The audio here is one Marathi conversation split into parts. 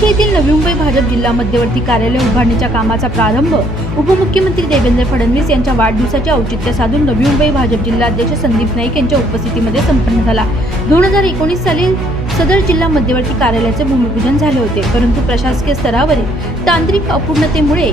मोर्शी येथील नवी मुंबई भाजप जिल्हा मध्यवर्ती कार्यालय उभारण्याच्या कामाचा प्रारंभ उपमुख्यमंत्री देवेंद्र फडणवीस यांच्या वाढदिवसाचे औचित्य साधून नवी मुंबई भाजप जिल्हाध्यक्ष संदीप नाईक यांच्या उपस्थितीमध्ये संपन्न झाला. दोन हजार एकोणीस साली सदर जिल्हा मध्यवर्ती कार्यालयाचे भूमिपूजन झाले होते परंतु प्रशासकीय स्तरावरील तांत्रिक अपूर्णतेमुळे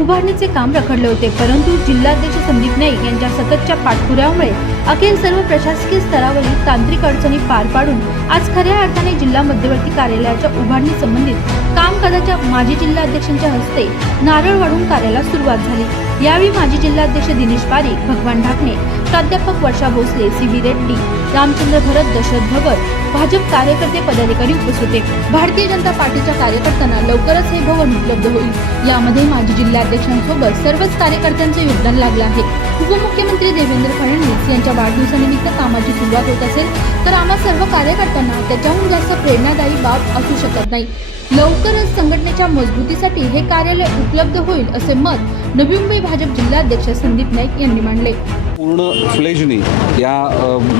उभारण्याचे काम रखडले होते परंतु जिल्हाध्यक्ष संदीप नाईक यांच्या सततच्या पाठपुराव्यामुळे अखेर सर्व प्रशासकीय स्तरावरील तांत्रिक अडचणी पार पाडून आज खऱ्या अर्थाने जिल्हा मध्यवर्ती कार्यालयाच्या उभारणी संबंधित कामकाजाच्या माजी जिल्हाध्यक्षांच्या हस्ते नारळ वाढून कार्याला सुरुवात झाली. यावेळी माजी जिल्हाध्यक्ष दिनेश पारीख भगवान ढाकणे प्राध्यापक वर्षा भोसले सी व्ही रेड्डी रामचंद्र भरत दशरथ भगत भाजप कार्यकर्ते पदाधिकारी उपस्थित होते. भारतीय जनता पार्टीच्या कार्यकर्त्यांना लवकरच हे भवन उपलब्ध होईल. यामध्ये माजी जिल्हाध्यक्षांसोबत सर्वच कार्यकर्त्यांचे योगदान लागलं आहे. उपमुख्यमंत्री देवेंद्र फडणवीस यांच्या वाढदिवसानिमित्त कामाची सुरुवात होत असेल तर आम्हा सर्व कार्यकर्त्यांना त्याच्याहून जास्त प्रेरणादायी बाब असू शकत नाही. लवकरच संघटनेच्या मजबूतीसाठी हे कार्यालय उपलब्ध होईल असे मत नवी मुंबई भाजप जिल्हाध्यक्ष संदीप नाईक यांनी मांडले. पूर्ण फ्लेजनी या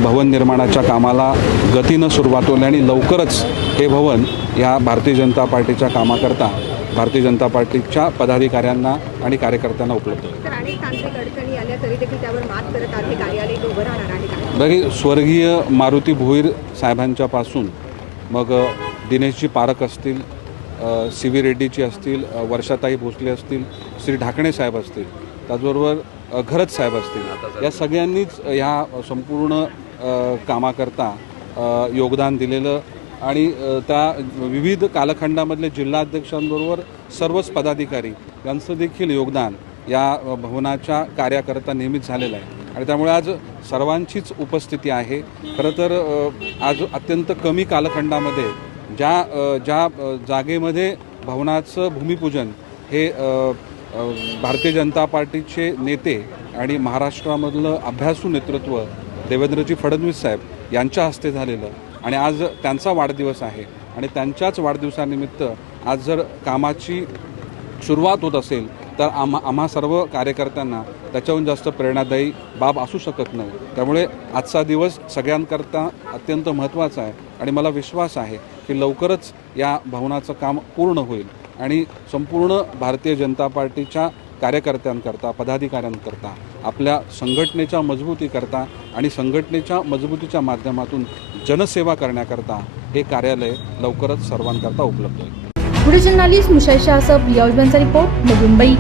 भवन निर्माणाच्या कामाला गतीनं सुरुवात होईल आणि लवकरच हे भवन या भारतीय जनता पार्टीच्या कामाकरता भारतीय जनता पार्टीच्या पदाधिकाऱ्यांना आणि कार्यकर्त्यांना उपलब्ध होईल. तर तांत्रिक अडचणी आल्या तरी देखील त्यावर मात करत कार्यालय उभं राहणार आहे. बघी स्वर्गीय मारुती भोईर साहेबांच्या पासून मग दिनेशजी पारक असतील सी व्ही रेड्डीची असतील वर्षाताई भोसले असतील श्री ढाकणे साहेब असतील त्याचबरोबर घरत साहेब असतील या सगळ्यांनीच ह्या संपूर्ण कामाकरता योगदान दिलेलं आणि त्या विविध कालखंडामधले जिल्हाध्यक्षांबरोबर सर्वच पदाधिकारी यांचं देखील योगदान या भवनाच्या कार्याकरता नेहमीच झालेला आहे. आणि त्यामुळे आज सर्वांचीच उपस्थिती आहे. खरं तर आज अत्यंत कमी कालखंडामध्ये ज्या ज्या जागेमध्ये भवनाचं भूमिपूजन हे भारतीय जनता पार्टीचे नेते आणि महाराष्ट्रामधलं अभ्यासू नेतृत्व देवेंद्रजी फडणवीस साहेब यांच्या हस्ते झालेलं आणि आज त्यांचा वाढदिवस आहे. आणि त्यांच्याच वाढदिवसानिमित्त आज जर कामाची सुरुवात होत असेल तर आम्हा आम्हा सर्व कार्यकर्त्यांना त्याच्याहून जास्त प्रेरणादायी बाब असू शकत नाही. त्यामुळे आजचा दिवस सगळ्यांकरता अत्यंत महत्त्वाचा आहे आणि मला विश्वास आहे की लवकरच या भवनाचं काम पूर्ण होईल आणि संपूर्ण भारतीय जनता पार्टीच्या कार्यकर्त्यांकरता पदाधिकाऱ्यांकरता आपल्या संघटनेच्या मजबूतीकरता आणि संघटनेच्या मजबूतीच्या माध्यमातून जनसेवा करण्याकरता हे कार्यालय लवकरच सर्वांकरता उपलब्ध होईल. व्हिडिओ जर्नालिस्ट मुशाई शाह प्रिया उजबनचा रिपोर्ट मुंबई.